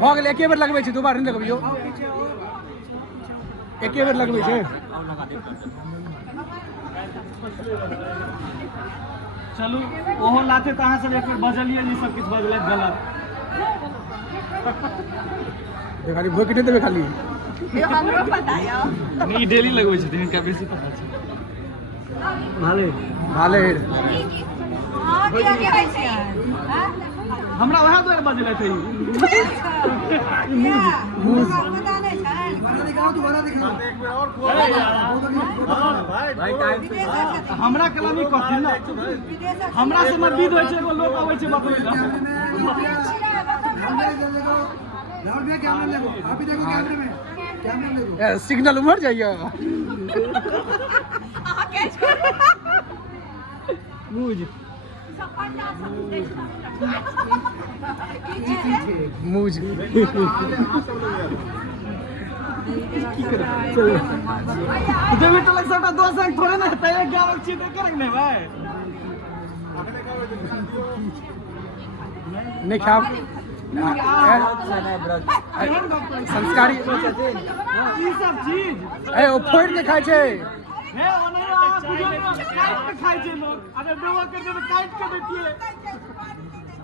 भऽ गेल एके बेर लगबै छै दोबारा नहीं लगबियो एके बेर लगबै छै चलू ओहो लाते तो अहाँ सब एक बेर बजलिए नहीं सब कुछ बजल गलत खाली भोग नहीं देवे खाली हमरो पता है नहीं डेली लगबै छै दिन का बेसी पता छै भाले भाले हां किया के होइ छै हमरा वहां द्वारा बजले थे मूस पता नहीं छै दोबारा दिखाओ एक बार और खोल भाई टाइम हमरा कलामी कहथिन ना हमरा से मत विध होइ छै एगो लोग आबै छै बतबै ला राहुल भैया कैमरा ले लो आप ही देखो कैमरे में कैमरा ले लो सिग्नल उमर जाइए अहाँ कैच कर मूज मूज देवी तो लगता है 2 संग थोड़े ना है एक गावल चीज करेंगे नहीं भाई नहीं खाओ संस्कारी ई सब चीज ए ओ फोड़ के खाय छै हे ओने आप वीडियो में काट के खाइ छै लोग अगर देवा कर दे तो काट के देतिए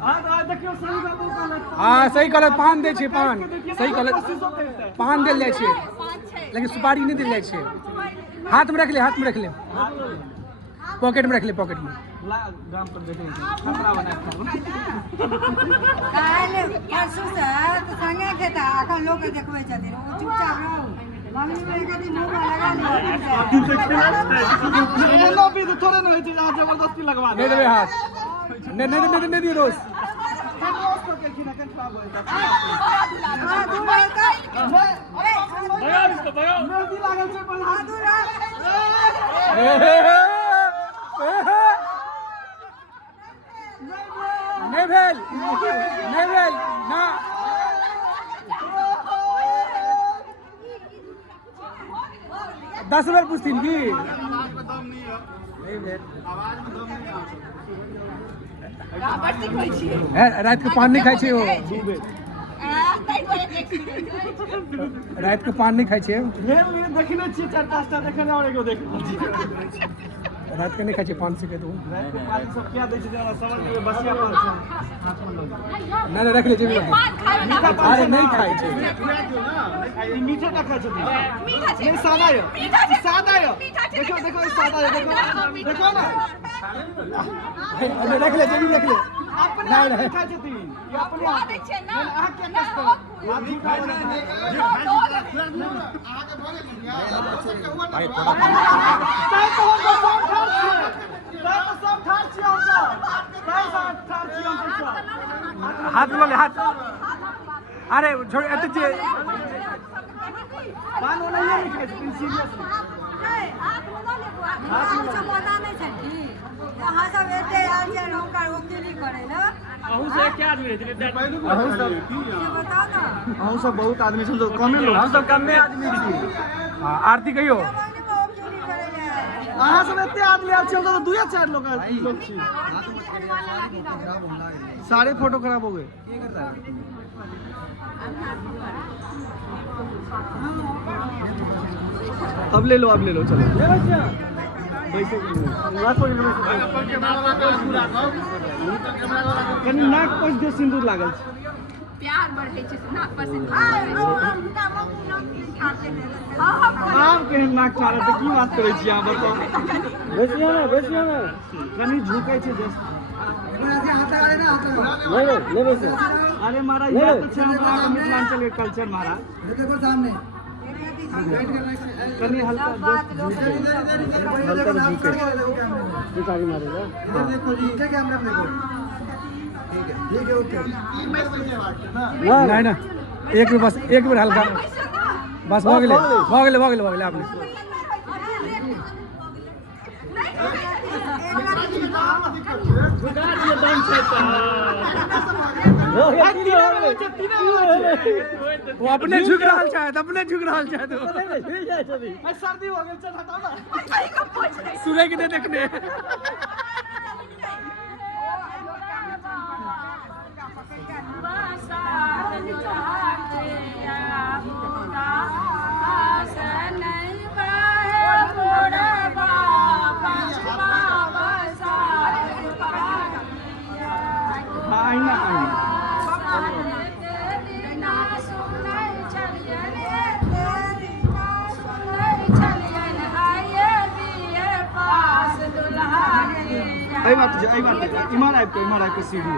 हां देखियो सही बात कहलक हां सही कहलक पान दे छै पान सही कहलक पान देल जाइ छै लेकिन सुपारी नहीं देल जाइ छै हाथ में रख ले पॉकेट में रख ले पॉकेट में ग्राम पर बैठे खतरा बना काल परसू से तो संगे खेता अखन लोग के देखबै छथिन ओ चुपचाप रहू मम्मी मेरे कति मुंह में लगा लिया एनो भी तो थोड़े ना होइ छै जहां जबरदस्ती लगवा दे नहीं देवे हाथ नहीं दियो दोस्त मेहंदी लागल छै बल्हा नहीं भेल ना 10 बेर पूछथिन की रात के पान नहीं खाई छे रात के पान नहीं खाई छे देखने छियै 4-5टा देखने और एगो देख रात के नहीं खाई छे पान से के तू रात के पानी सब क्या दै छै जरा समझ में बसिया पान नहीं रख ले जेबी अरे नहीं खाई छे ई मीठा का खाइ छै नहीं सादा है देखो ई सादा है देखो ना रख ले जेबी रख ले अपने नहीं खाइ छै ये अपने दै छै ना अहाँ के कष्ट आप ही खाइ छै भाई थोड़ा ताई तो हम सब ठार छियै ताई तो सब ठार छियै हम सब ताई सब ठार छियै हम सब हाथ में ले हाथ अरे छोड़ एते जे पान नहीं खाइ छै सीरियसली हाथ में ना लेबो हाथ में पता नहीं छै की अहाँ सब एते आल छै होकर वकीली करे ना अहू से क्या आदमी है अहू सब ये बताओ ना अहू सब बहुत आदमी छै तो कमे लोग हम सब कमे आदमी छी हां आरती कहियो वकीली करे ले अहाँ सब एते आदमी आल छै तो 2-4 लोग छी सारे फोटो खराब हो गए अब ले लो चलो कनी नाक पर दे सिंदूर लागल छै प्यार बढ़े छै नाक पर से आब केहन नाक चारे त की बात करै छी अहाँ बताउ बेसिया ना कनी झुकै छै जस्ट हाथ लगा लेना हाथ लगा लेबै सर अरे महाराज ये तो छै हमरा के मिथिलांचल के कल्चर महाराज देखो सामने कनी हल्का झुके मारेगा देखो जी कैमरा में देखो ठीक है ओके नहीं ना एक बार हल्का बस हो गेले आपने वो अपने झुक रहा शायद सर्दी हो गई चल हटाओ ना सूर्य के देखने इमर आके सीढ़ी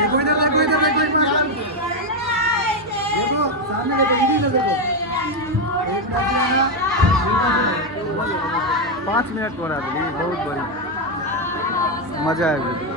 देखो इधर देखो इधर देखो एक बार देखो सामने देखो इधर देखो एक मिनट 5 मिनट हो रहा है बहुत बड़ी मजा आएगी।